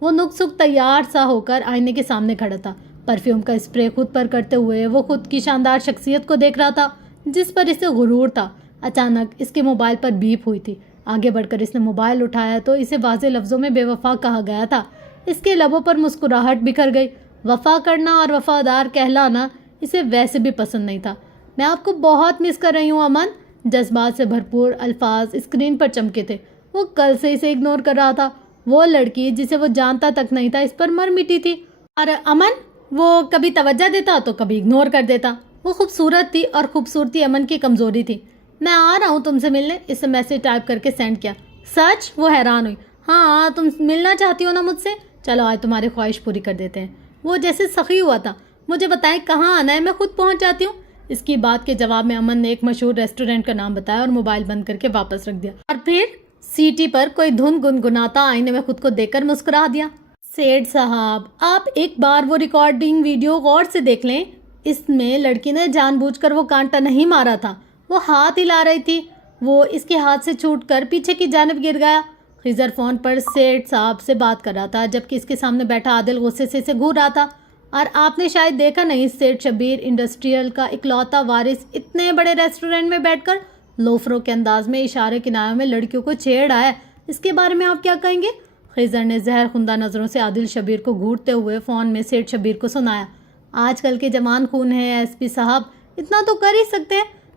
وہ نک تیار سا ہو کر آئینے کے سامنے کھڑا تھا، پرفیوم کا اسپرے خود پر کرتے ہوئے وہ خود کی شاندار شخصیت کو دیکھ رہا تھا جس پر اسے غرور تھا۔ اچانک اس کے موبائل پر بیپ ہوئی تھی۔ آگے بڑھ کر اس نے موبائل اٹھایا تو اسے واضح لفظوں میں بے وفا کہا گیا تھا۔ اس کے لبوں پر مسکراہٹ بکھر گئی۔ وفا کرنا اور وفادار کہلانا اسے ویسے بھی پسند نہیں تھا۔ میں آپ کو بہت مس کر رہی ہوں امن، جذبات سے بھرپور الفاظ اسکرین پر چمکے تھے۔ وہ کل سے اسے اگنور کر رہا تھا۔ وہ لڑکی جسے وہ جانتا تک نہیں تھا اس پر مر مٹی تھی، اور امن وہ کبھی توجہ دیتا تو کبھی اگنور کر دیتا۔ وہ خوبصورت تھی اور خوبصورتی امن کی کمزوری تھی۔ میں آ رہا ہوں تم سے ملنے، اس سے میسج ٹائپ کر کے سینڈ کیا۔ سچ؟ وہ حیران ہوئی۔ ہاں تم ملنا چاہتی ہو نا مجھ سے، چلو آج تمہاری خواہش پوری کر دیتے ہیں۔ وہ جیسے سخی ہوا تھا۔ مجھے بتائیں کہاں آنا ہے، میں خود پہنچ جاتی ہوں۔ اس کی بات کے جواب میں امن نے ایک مشہور ریسٹورنٹ کا نام بتایا اور موبائل بند کر کے واپس رکھ دیا، اور پھر سیٹی پر کوئی دھن گنگناتا آئینے میں خود کو دیکھ کر مسکرا دیا۔ سیٹھ صاحب آپ ایک بار وہ ریکارڈنگ ویڈیو غور سے دیکھ لیں، اس میں لڑکی نے جان بوجھ کر وہ کانٹا نہیں مارا تھا، وہ ہاتھ ہلا رہی تھی، وہ اس کے ہاتھ سے چھوٹ کر پیچھے کی جانب گر گیا۔ خضر فون پر سیٹھ صاحب سے بات کر رہا تھا جبکہ اس کے سامنے بیٹھا عادل غصے سے اسے گھور رہا تھا۔ اور آپ نے شاید دیکھا نہیں، سیٹھ شبیر انڈسٹریل کا اکلوتا وارث اتنے بڑے ریسٹورنٹ میں بیٹھ کر لوفروں کے انداز میں اشارے کنایوں میں لڑکیوں کو چھیڑ رہا ہے، اس کے بارے میں آپ کیا کہیں گے؟ خضر نے زہر خندہ نظروں سے عادل شبیر کو گھورتے ہوئے فون میں سیٹھ شبیر کو سنایا۔ آج کل کے جوان خون ہیں ایس پی صاحب، اتنا تو کر ہی سکتے ہیں۔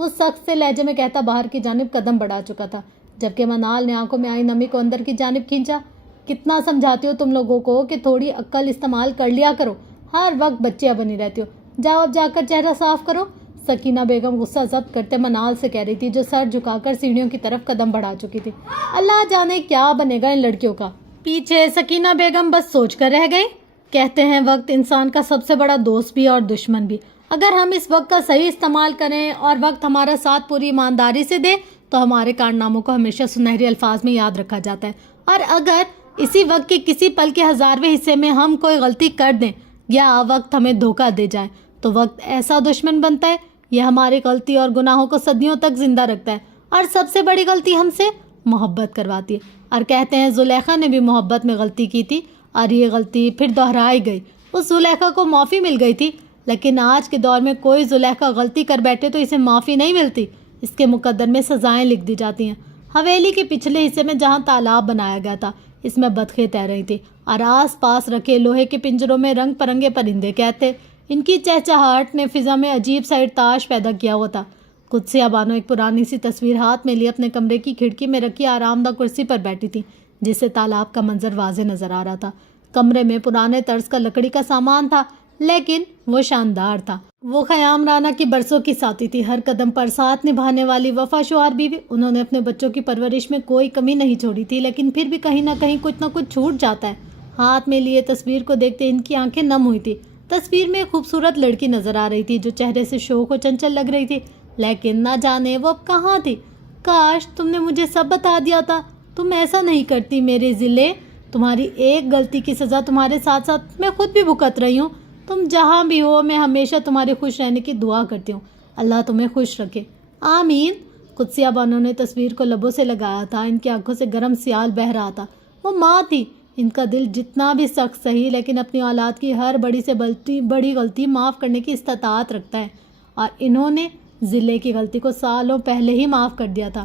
وہ سخت سے لہجے میں کہتا باہر کی جانب قدم بڑھا چکا تھا، جبکہ منال نے آنکھوں میں آئی نمی کو اندر کی جانب کھینچا۔ کتنا سمجھاتی ہو تم لوگوں کو کہ تھوڑی عقل استعمال کر لیا کرو، ہر وقت بچیاں بنی رہتی ہو، جاؤ اب جا کر چہرہ صاف کرو۔ سکینہ بیگم غصہ ضبط کرتے منال سے کہہ رہی تھی، جو سر جھکا کر سیڑھیوں کی طرف قدم بڑھا چکی تھی۔ اللہ جانے کیا بنے گا ان لڑکیوں کا۔ پیچھے سکینہ بیگم بس سوچ کر رہ گئی۔ کہتے ہیں وقت انسان کا سب سے بڑا دوست بھی اور دشمن بھی۔ اگر ہم اس وقت کا صحیح استعمال کریں اور وقت ہمارا ساتھ پوری ایمانداری سے دے تو ہمارے کارناموں کو ہمیشہ سنہری الفاظ میں یاد رکھا جاتا ہے، اور اگر اسی وقت کے کسی پل کے 1000ویں حصے میں ہم کوئی غلطی کر دیں یا وقت ہمیں دھوکہ دے جائے تو وقت ایسا دشمن بنتا ہے، یہ ہماری غلطی اور گناہوں کو صدیوں تک زندہ رکھتا ہے، اور سب سے بڑی غلطی ہم سے محبت کرواتی ہے۔ اور کہتے ہیں زلیخا نے بھی محبت میں غلطی کی تھی اور یہ غلطی پھر دہرائی گئی۔ اس زلیخا کو معافی مل گئی تھی، لیکن آج کے دور میں کوئی زلیخا غلطی کر بیٹھے تو اسے معافی نہیں ملتی، اس کے مقدر میں سزائیں لکھ دی جاتی ہیں۔ حویلی کے پچھلے حصے میں جہاں تالاب بنایا گیا تھا، اس میں بطخیں تیر رہی تھی اور آس پاس رکھے لوہے کے پنجروں میں رنگ پرنگے پرندے کہتے۔ ان کی چہچہاہٹ نے فضا میں عجیب سا ارتعاش پیدا کیا ہوا تھا۔ قدسیہ بانو ایک پرانی سی تصویر ہاتھ میں لی اپنے کمرے کی کھڑکی میں رکھی آرام دہ کرسی پر بیٹھی تھی، جس سے تالاب کا منظر واضح نظر آ رہا تھا۔ کمرے میں پرانے طرز کا لکڑی کا سامان تھا، لیکن وہ شاندار تھا۔ وہ خیام رانا کی برسوں کی ساتھی تھی، ہر قدم پر ساتھ نبھانے والی وفا شعار بیوی۔ انہوں نے اپنے بچوں کی پرورش میں کوئی کمی نہیں چھوڑی تھی، لیکن پھر بھی کہیں نہ کہیں کچھ نہ کچھ چھوٹ جاتا ہے۔ ہاتھ میں لیے تصویر کو دیکھتے ان کی آنکھیں نم ہوئی تھی۔ تصویر میں ایک خوبصورت لڑکی نظر آ رہی تھی جو چہرے سے شوق و چنچل لگ رہی تھی، لیکن نہ جانے وہ اب کہاں تھی۔ کاش تم نے مجھے سب بتا دیا تھا، تم ایسا نہیں کرتی میرے ضلع، تمہاری ایک غلطی کی سزا تمہارے ساتھ ساتھ میں خود بھی بھگت رہی ہوں۔ تم جہاں بھی ہو میں ہمیشہ تمہارے خوش رہنے کی دعا کرتی ہوں، اللہ تمہیں خوش رکھے، آمین۔ قدسیہ بانو نے تصویر کو لبوں سے لگایا تھا، ان کی آنکھوں سے گرم سیال بہہ رہا تھا۔ وہ ماں تھی، ان کا دل جتنا بھی سخت سہی لیکن اپنی اولاد کی ہر بڑی سے بڑی غلطی معاف کرنے کی استطاعت رکھتا ہے، اور انہوں نے ضلع کی غلطی کو سالوں پہلے ہی معاف کر دیا تھا۔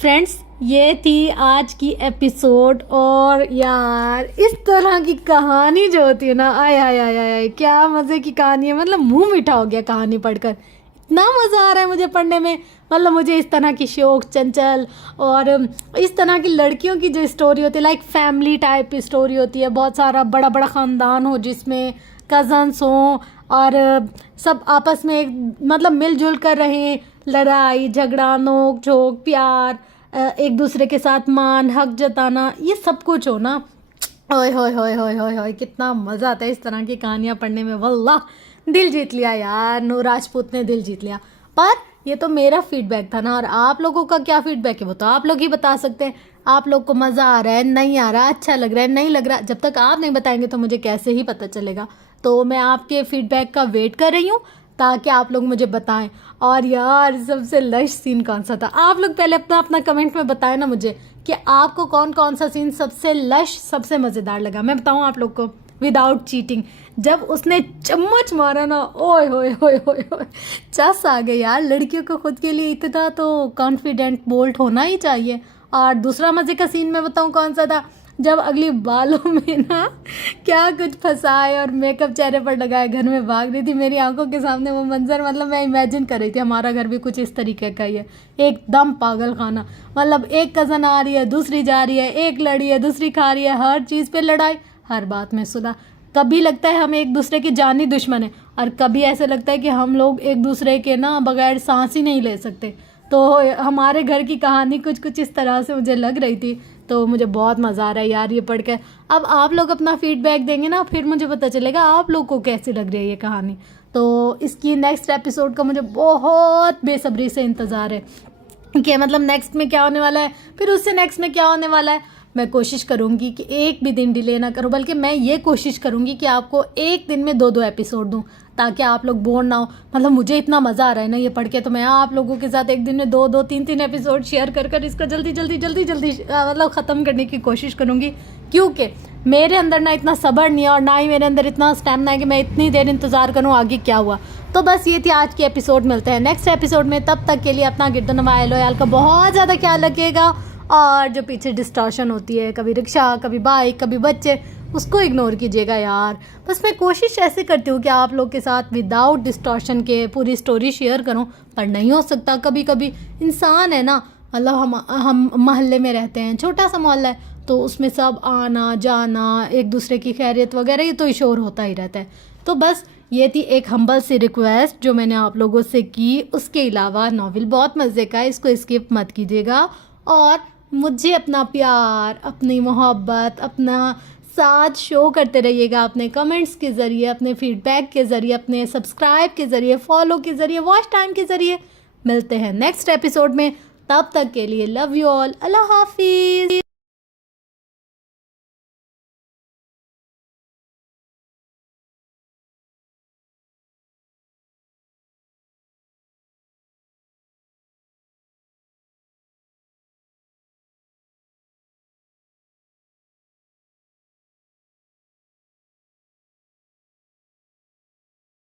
فرینڈس، یہ تھی آج کی ایپیسوڈ، اور یار اس طرح کی کہانی جو ہوتی ہے نا، آئے آئے آئے آئے کیا مزے کی کہانی ہے، مطلب منہ میٹھا ہو گیا کہانی پڑھ کر، اتنا مزہ آ رہا ہے مجھے پڑھنے میں۔ مطلب مجھے اس طرح کی شوق چنچل اور اس طرح کی لڑکیوں کی جو اسٹوری ہوتی ہے، لائک فیملی ٹائپ اسٹوری ہوتی ہے، بہت سارا بڑا بڑا خاندان ہو جس میں کزنس ہوں اور سب آپس میں مطلب مل جل کر رہیں، لڑائی جھگڑا نوک جھوک پیار، ایک دوسرے کے ساتھ مان حق جتانا، یہ سب کچھ ہو نا، اوئے ہوئے ہوئے ہوئے ہوئے ہوئے کتنا مزہ آتا ہے اس طرح کی کہانیاں پڑھنے میں۔ واللہ دل جیت لیا یار، نور راجپوت نے دل جیت لیا۔ پر یہ تو میرا فیڈ بیک تھا نا، اور آپ لوگوں کا کیا فیڈ بیک ہے وہ تو آپ لوگ ہی بتا سکتے ہیں۔ آپ لوگ کو مزہ آ رہا ہے، نہیں آ رہا، اچھا لگ رہا ہے، نہیں لگ رہا، جب تک آپ نہیں بتائیں گے تو مجھے کیسے ہی پتہ چلے گا۔ تو میں آپ کے فیڈ بیک کا ویٹ کر رہی ہوں تاکہ آپ لوگ مجھے بتائیں۔ اور یار سب سے لش سین کون سا تھا، آپ لوگ پہلے اپنا کمنٹ میں بتائیں نا مجھے کہ آپ کو کون سا سین سب سے لش سب سے مزیدار لگا۔ میں بتاؤں آپ لوگ کو وداؤٹ چیٹنگ، جب اس نے چمچ مارا نا، اوئے ہوئے ہوئے ہوئے ہوئے چس آ گئے یار۔ لڑکیوں کو خود کے لیے اتنا تو کانفیڈنٹ بولٹ ہونا ہی چاہیے۔ اور دوسرا مزے کا سین میں بتاؤں کون سا تھا، جب اگلی بالوں میں نا کیا کچھ پھنسائے اور میک اپ چہرے پر لگائے گھر میں بھاگ رہی تھی، میری آنکھوں کے سامنے وہ منظر، مطلب میں امیجن کر رہی تھی ہمارا گھر بھی کچھ اس طریقے کا ہی ہے، ایک دم پاگل خانہ۔ مطلب ایک کزن آ رہی ہے، دوسری جا رہی ہے، ایک لڑی ہے، دوسری کھا رہی ہے، ہر چیز پہ لڑائی، ہر بات میں صلح۔ کبھی لگتا ہے ہم ایک دوسرے کے جانی دشمن ہیں، اور کبھی ایسے لگتا ہے کہ ہم لوگ ایک دوسرے کے نا بغیر سانس ہی نہیں لے سکتے۔ تو ہمارے گھر کی کہانی کچھ اس طرح سے مجھے لگ رہی تھی، تو مجھے بہت مزہ آ رہا ہے یار یہ پڑھ کے۔ اب آپ لوگ اپنا فیڈ بیک دیں گے نا، پھر مجھے پتہ چلے گا آپ لوگ کو کیسی لگ رہی ہے یہ کہانی۔ تو اس کی نیکسٹ ایپیسوڈ کا مجھے بہت بے صبری سے انتظار ہے کہ مطلب نیکسٹ میں کیا ہونے والا ہے، پھر اس سے نیکسٹ میں کیا ہونے والا ہے۔ میں کوشش کروں گی کہ ایک بھی دن ڈیلے نہ کروں، بلکہ میں یہ کوشش کروں گی کہ آپ کو ایک دن میں 2 ایپیسوڈ دوں تاکہ آپ لوگ بور نہ ہو۔ مطلب مجھے اتنا مزہ آ رہا ہے نا یہ پڑھ کے، تو میں آپ لوگوں کے ساتھ ایک دن میں 2 3 ایپیسوڈ شیئر کر اس کو جلدی مطلب ختم کرنے کی کوشش کروں گی، کیونکہ میرے اندر نہ اتنا صبر نہیں ہے اور نہ ہی میرے اندر اتنا اسٹیمنا ہے کہ میں اتنی دیر انتظار کروں آگے کیا ہوا۔ تو بس یہ تھی آج کی ایپیسوڈ، ملتے ہیں نیکسٹ ایپیسوڈ میں، تب تک کے لیے اپنا گرد و نواح لویال کا بہت زیادہ خیال رکھیے گا، اور جو پیچھے ڈسٹارشن ہوتی ہے، کبھی رکشہ کبھی بائک کبھی بچے، اس کو اگنور کیجیے گا یار. بس میں کوشش ایسے کرتی ہوں کہ آپ لوگ کے ساتھ وداؤٹ ڈسٹورشن کے پوری اسٹوری شیئر کروں, پر نہیں ہو سکتا. کبھی کبھی انسان ہے نا, مطلب ہم محلے میں رہتے ہیں, چھوٹا سا محلہ ہے, تو اس میں سب آنا جانا, ایک دوسرے کی خیریت وغیرہ یہ تو شور ہوتا ہی رہتا ہے. تو بس یہ تھی ایک ہمبل سی ریکویسٹ جو میں نے آپ لوگوں سے کی. اس کے علاوہ ناول بہت مزے کا ہے, اس کو اسکپ مت کیجیے گا, اور مجھے اپنا پیار, اپنی محبت, اپنا ساتھ شو کرتے رہیے گا اپنے کمنٹس کے ذریعے, اپنے فیڈ بیک کے ذریعے, اپنے سبسکرائب کے ذریعے, فالو کے ذریعے, واچ ٹائم کے ذریعے. ملتے ہیں نیکسٹ ایپیسوڈ میں, تب تک کے لیے لو یو آل, اللہ حافظ.